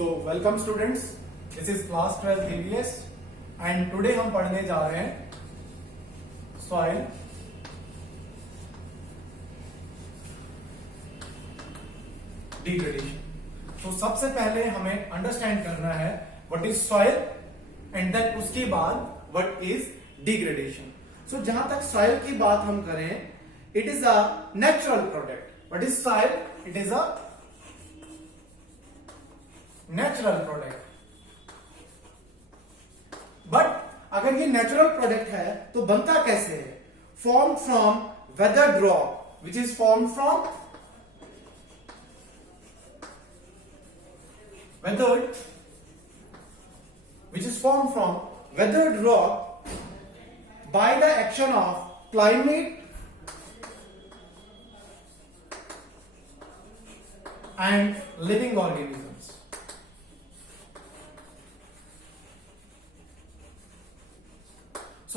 So welcome students, this is class 12 EVS and today हम पढ़ने जा रहे हैं सॉइल डिग्रेडेशन। तो सबसे पहले हमें अंडरस्टैंड करना है what is soil and then उसके बाद व्हाट इज डिग्रेडेशन। सो जहां तक सॉइल की बात हम करें, it is a natural product. What is soil? It is a natural product. But अगर ये नेचुरल प्रोडक्ट है तो बनता कैसे है? Form from weathered rock which is form from weathered rock by the action of climate and living organisms.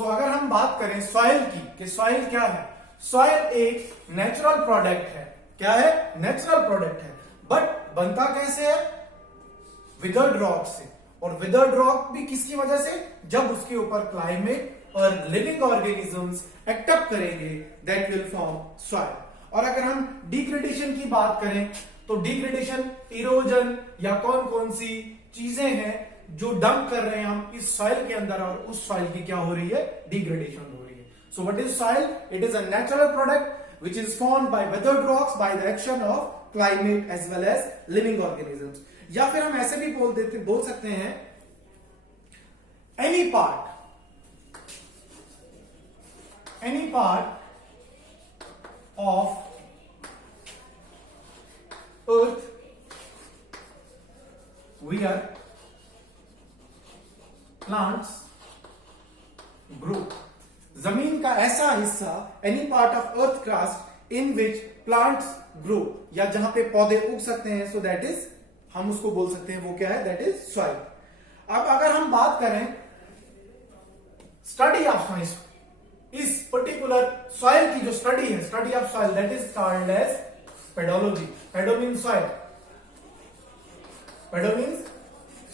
अगर हम बात करें सॉइल की कि सॉइल क्या है, सॉइल एक नेचुरल प्रोडक्ट है। क्या है? नेचुरल प्रोडक्ट है। बट बनता कैसे है? विदर्ड रॉक से। और विदर्ड रॉक भी किसकी वजह से? जब उसके ऊपर क्लाइमेट और लिविंग ऑर्गेनिजम्स एक्ट अप करेंगे, दैट विल फॉर्म सॉइल। और अगर हम डिग्रेडेशन की बात करें तो डिग्रेडेशन इरोजन या कौन कौन सी चीजें हैं जो डंप कर रहे हैं हम इस सॉइल के अंदर, और उस सॉइल की क्या हो रही है? डिग्रेडेशन हो रही है। So what is soil? It is a natural product which is formed by weathered rocks by the action of climate as well as living organisms. या फिर हम ऐसे भी बोल सकते हैं any part of earth where plants grow. जमीन का ऐसा हिस्सा, any part of earth crust in which plants grow, या जहां पे पौधे उग सकते हैं, सो दैट इज, हम उसको बोल सकते हैं वो क्या है? That is soil. अब अगर हम बात करें स्टडी ऑफ सॉइल, इस पर्टिकुलर सॉइल की जो स्टडी है, study of soil, that is called as pedology. Pedo means soil, pedo means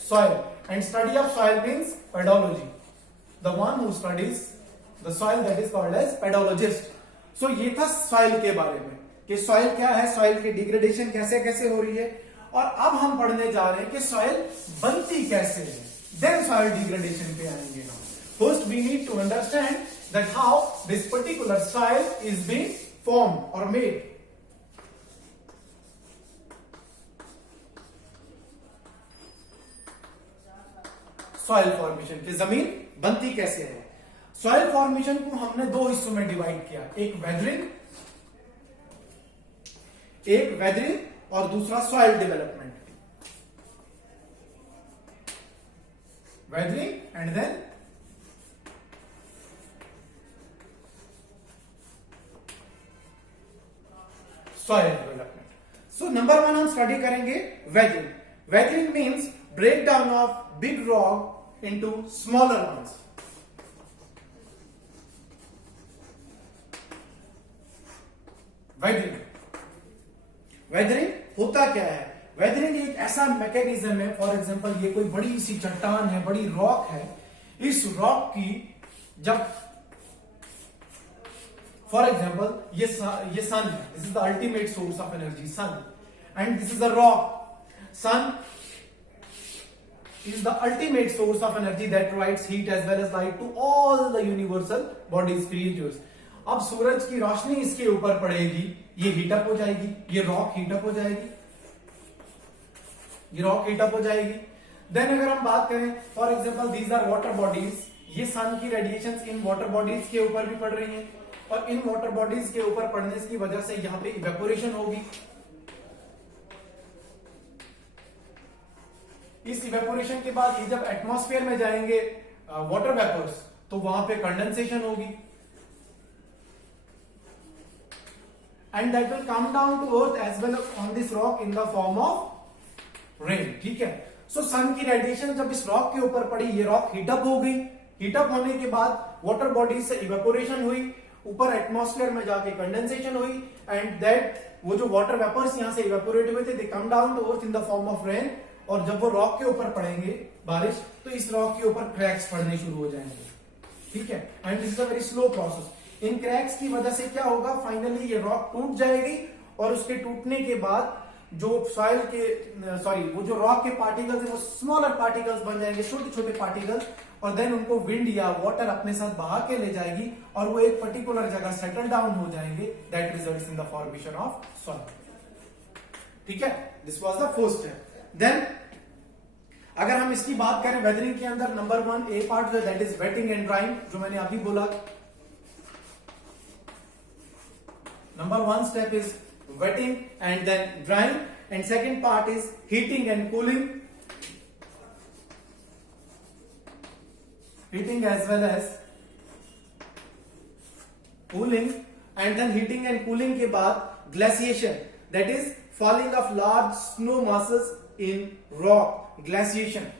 soil and study of soil means pedology. The one who studies the soil, that is called as pedologist. So ये था soil के बारे में कि soil क्या है, soil की degradation कैसे कैसे हो रही है। और अब हम पढ़ने जा रहे हैं कि soil बनती कैसे है, then soil degradation पे आएंगे हम। First we need to understand that how this particular soil is being formed or made. Soil formation की जमीन बनती कैसे है। सॉइल फॉर्मेशन को हमने दो हिस्सों में डिवाइड किया, एक वेदरिंग और दूसरा soil development. Weathering and then soil development. So number 1 हम स्टडी करेंगे weathering. Weathering means break down of big rock into smaller ones. Weathering होता क्या है? वेदरिंग एक ऐसा मैकेनिज्म है, फॉर एग्जांपल ये कोई बड़ी सी चट्टान है, बड़ी रॉक है। इस रॉक की जब, फॉर एग्जांपल ये सन है, this is the ultimate source of energy, sun, and this is the rock. Sun is the ultimate source of energy that provides heat as well as light to all the universal bodies, creatures. अब सूरज की रोशनी इसके ऊपर पड़ेगी, ये heat up हो जाएगी, ये rock heat up हो जाएगी, ये रॉक हीटअप हो जाएगी। देन अगर हम बात करें, for example these are water bodies, ये सन की रेडिएशंस इन वाटर बॉडीज के ऊपर भी पड़ रही हैं, और इन वाटर बॉडीज के ऊपर पड़ने की वजह से यहां पे इवेपोरेशन होगी। इस इवेपोरेशन के बाद ये जब एटमॉस्फेयर में जाएंगे वाटर वेपर्स, तो वहां पे कंडेंसेशन होगी and that will come down to earth as well on this rock in the form of rain. ठीक है। सो सन की रेडिएशन जब इस रॉक के ऊपर पड़ी, ये रॉक हीटअप हो गई। हीटअप होने के बाद वाटर बॉडीज से इवेपोरेशन हुई, ऊपर एटमॉस्फेयर में जाके कंडेंसेशन हुई, एंड दैट वो जो वाटर वेपर्स यहां से इवेपोरेट हुए थे, they come down to earth in the form of rain, और जब वो रॉक के ऊपर पड़ेंगे बारिश, तो इस रॉक के ऊपर क्रैक्स पड़ने शुरू हो जाएंगे, ठीक है। And this is a very slow process. In cracks की वजह से क्या होगा, फाइनली ये रॉक टूट जाएगी और उसके टूटने के बाद जो सॉइल के वो जो रॉक के पार्टिकल्स है वो स्मॉलर पार्टिकल्स बन जाएंगे, छोटे छोटे पार्टिकल्स, और देन उनको विंड या वाटर अपने साथ बहा के ले जाएगी और वो एक पर्टिकुलर जगह सेटल डाउन हो जाएंगे। That results in the formation of soil, ठीक है। This was the first step. Then अगर हम इसकी बात करें वेदरिंग के अंदर, नंबर 1 ए पार्ट जो है that is waiting and drawing, जो मैंने अभी बोला। Number 1 step is wetting and then drying, and second part is heating and cooling, heating as well as cooling, and then heating and cooling के बाद glaciation, that is falling of large snow masses in rock, glaciation.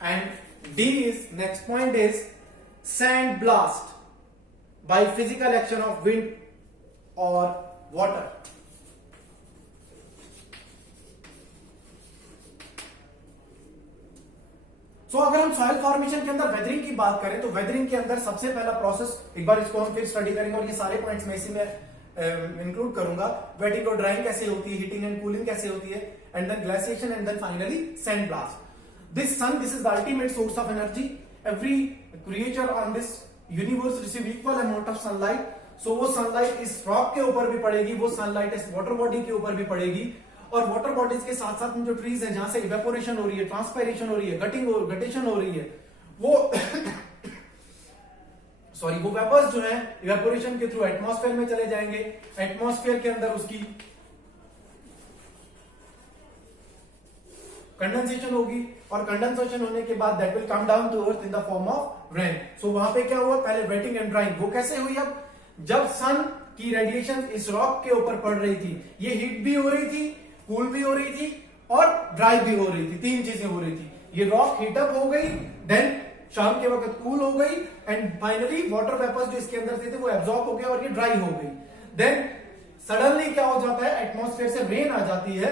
And D is next point is sand blast by physical action of wind or water. सो अगर हम soil formation के अंदर weathering की बात करें तो वेदरिंग के अंदर सबसे पहला प्रोसेस, एक बार इसको हम फिर स्टडी करेंगे और ये सारे पॉइंट्स मैं इसी में इंक्लूड करूंगा। वेटिंग और ड्राइंग कैसे होती है, हीटिंग एंड कूलिंग कैसे होती है, and then glaciation, and then finally sand blast. This sun, this is the ultimate source of energy. Every creature on this universe receive equal amount of sunlight. So वो sunlight इस rock के ऊपर भी पड़ेगी, वो सनलाइट इस water body के ऊपर भी पड़ेगी, और वाटर बॉडीज के साथ साथ में जो ट्रीज है जहां से इवेपोरेशन हो रही है, ट्रांसपायरेशन हो रही है, गटेशन हो रही है, वो वो वेपर्स जो है इवेपोरेशन के थ्रू एटमॉस्फेयर में चले जाएंगे। एटमॉस्फेयर के अंदर उसकी कंडेंसेशन होगी, और कंडेंसेशन होने के बाद that will come down to earth in the form of rain. So वहां पे क्या हुआ, पहले वेटिंग एंड ड्राइंग, वो कैसे हुई, अब जब सन की रेडिएशन इस रॉक के ऊपर पड़ रही थी, ये हीट भी हो रही थी, कूल भी हो रही थी और ड्राई भी हो रही थी, तीन चीजें हो रही थी। ये रॉक हीटअप हो गई, देन शाम के वक्त कूल हो गई, एंड फाइनली वाटर वेपर्स जो इसके अंदर थे वो एब्जॉर्ब हो गए और ये ड्राई हो गई। देन सडनली क्या हो जाता है, एटमॉस्फेयर से रेन आ जाती है।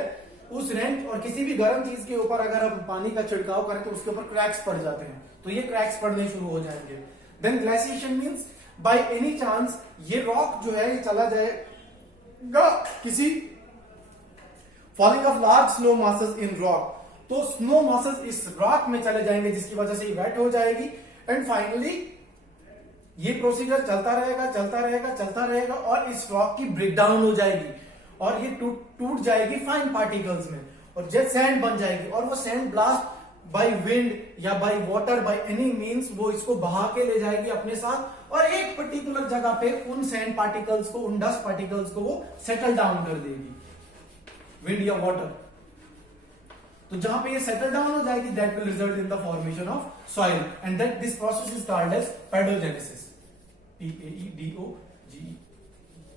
उस रेन और किसी भी गर्म चीज के ऊपर अगर हम पानी का छिड़काव करें तो उसके ऊपर क्रैक्स पड़ जाते हैं, तो ये क्रैक्स पड़ने शुरू हो जाएंगे। Then glaciation means by any chance ये रॉक जो है ये चला जाएगा किसी falling of large snow masses in rock, तो स्नो मासेस इस रॉक में चले जाएंगे जिसकी वजह से ये वेट हो जाएगी, एंड फाइनली ये प्रोसीजर चलता रहेगा चलता रहेगा चलता रहेगा और इस रॉक की ब्रेकडाउन हो जाएगी और ये टूट जाएगी फाइन पार्टिकल्स में और जेट सैंड बन जाएगी, और वो सैंड ब्लास्ट बाय विंड या by water by any means वो इसको बहा के ले जाएगी अपने साथ और एक पर्टिकुलर जगह पे उन सैंड पार्टिकल्स को, उन डस्ट पार्टिकल्स को वो सेटल डाउन कर देगी, विंड या वाटर। तो जहां पे ये सेटल डाउन हो जाएगी that will result in the formation of soil, and that this process is called as paedogenesis, PAEDOGE,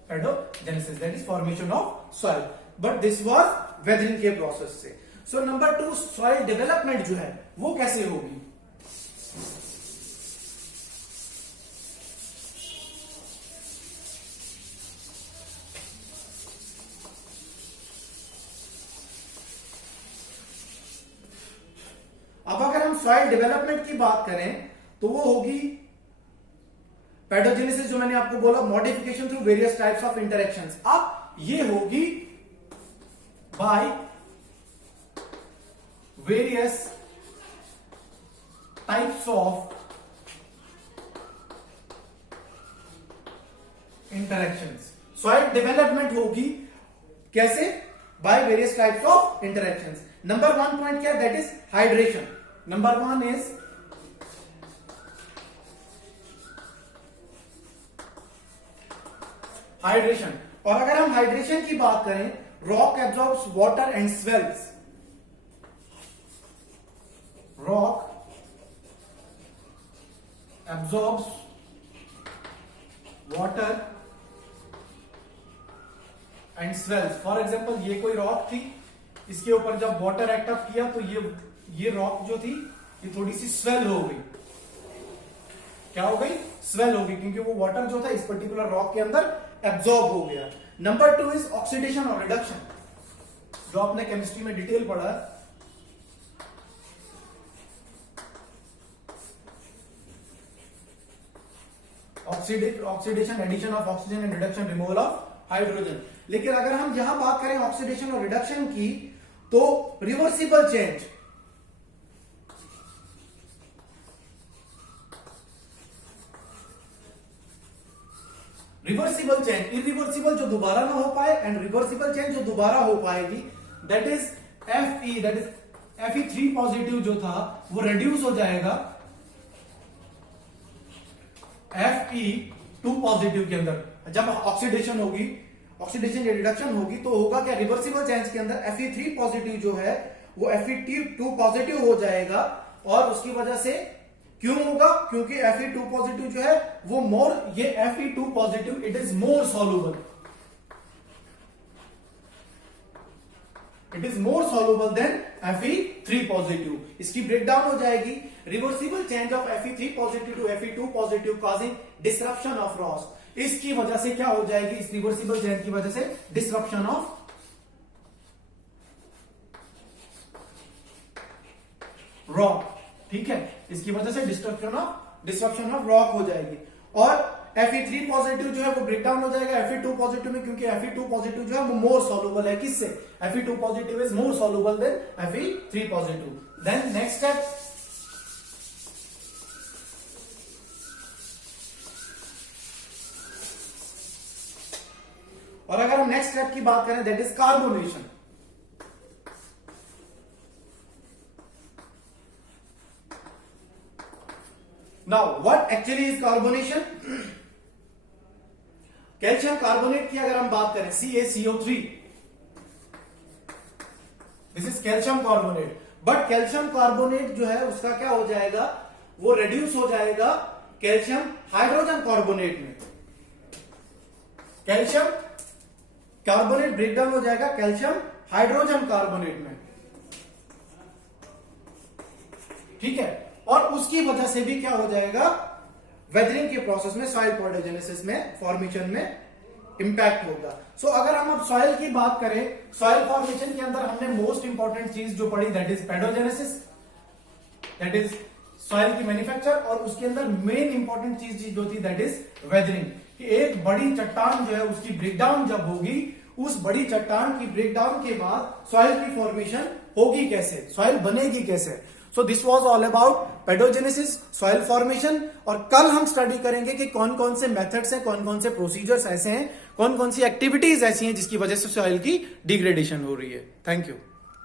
paedogenesis, that is formation of soil. But this was weathering के process से। So number 2 soil development जो है वो कैसे होगी। अब अगर हम सॉइल डेवलपमेंट की बात करें तो वो होगी पैडोजेनेसिस, जो मैंने आपको बोला, modification through various types of interactions. अब ये होगी by various types of interactions. Soil development होगी कैसे, by various types of interactions. Number 1 point क्या, that is hydration. Number 1 is hydration, और अगर हम हाइड्रेशन की बात करें, rock absorbs water and swells, rock absorbs water and swells. For example ये कोई रॉक थी, इसके ऊपर जब वाटर एक्ट अप किया तो ये रॉक जो थी ये थोड़ी सी स्वेल हो गई। क्या हो गई, स्वेल हो गई, क्योंकि वो वाटर जो था इस पर्टिकुलर रॉक के अंदर एब्जॉर्ब हो गया। नंबर 2 इज ऑक्सीडेशन और रिडक्शन, जो आपने केमिस्ट्री में डिटेल पढ़ा है। Oxidation, addition of oxygen and reduction, removal of hydrogen. लेकिन अगर हम यहां बात करें ऑक्सीडेशन और रिडक्शन की, तो reversible change, reversible change, irreversible जो दोबारा ना हो पाए एंड रिवर्सिबल चेंज जो दोबारा हो पाएगी, that is Fe, that is Fe3 positive जो था वो रेड्यूस हो जाएगा Fe2 पॉजिटिव के अंदर। जब ऑक्सीडेशन होगी, ऑक्सीडेशन या रिडक्शन होगी, तो होगा क्या, रिवर्सिबल चेंज के अंदर Fe3 पॉजिटिव जो है वो Fe2 पॉजिटिव हो जाएगा। और उसकी वजह से क्यों होगा, क्योंकि Fe2 पॉजिटिव जो है वो मोर, ये Fe2 positive it is more soluble, it is more soluble than Fe3 positive. इसकी ब्रेकडाउन हो जाएगी। Reversible change of Fe3 positive to Fe2 positive causing disruption of rocks. इसकी वजह से क्या हो जाएगी, इस रिवर्सिबल चेंज की वजह से डिसरप्शन ऑफ रॉक, ठीक है, इसकी वजह से डिस्ट्रक्शन ऑफ रॉक हो जाएगी। और Fe3 पॉजिटिव जो है वो ब्रेकडाउन हो जाएगा Fe2 पॉजिटिव में, क्योंकि Fe2 पॉजिटिव जो है वो मोर सॉल्युबल है, किससे, Fe2 positive is more soluble than Fe3 positive. Then next step, और अगर हम नेक्स्ट स्टेप की बात करें, that is carbonation. Now, what actually is carbonation? Calcium carbonate की अगर हम बात करें, CaCO3, this is calcium carbonate. But calcium carbonate जो है उसका क्या हो जाएगा, वो रेड्यूस हो जाएगा कैल्शियम हाइड्रोजन कार्बोनेट में। कैल्शियम कार्बोनेट ब्रेकडाउन हो जाएगा कैल्शियम हाइड्रोजन कार्बोनेट में, ठीक है। और उसकी वजह से भी क्या हो जाएगा, वेदरिंग के प्रोसेस में, सॉइल पेडोजेनेसिस में, फॉर्मेशन में इंपैक्ट होगा। सो अगर हम अब सॉइल की बात करें, सॉइल फॉर्मेशन के अंदर हमने मोस्ट इंपॉर्टेंट चीज जो पढ़ी, that is paedogenesis, that is soil की मैन्युफैक्चर। और उसके अंदर मेन इंपॉर्टेंट चीज जो थी दैट इज वेदरिंग, कि एक बड़ी चट्टान जो है उसकी ब्रेकडाउन जब होगी, उस बड़ी चट्टान की ब्रेकडाउन के बाद सॉइल की फॉर्मेशन होगी कैसे, सॉइल बनेगी कैसे। So this was all about paedogenesis, soil formation. और कल हम स्टडी करेंगे कि कौन कौन से मेथड्स हैं, कौन कौन से प्रोसीजर्स ऐसे हैं, कौन कौन सी एक्टिविटीज ऐसी हैं जिसकी वजह से सॉइल की डिग्रेडेशन हो रही है। Thank you.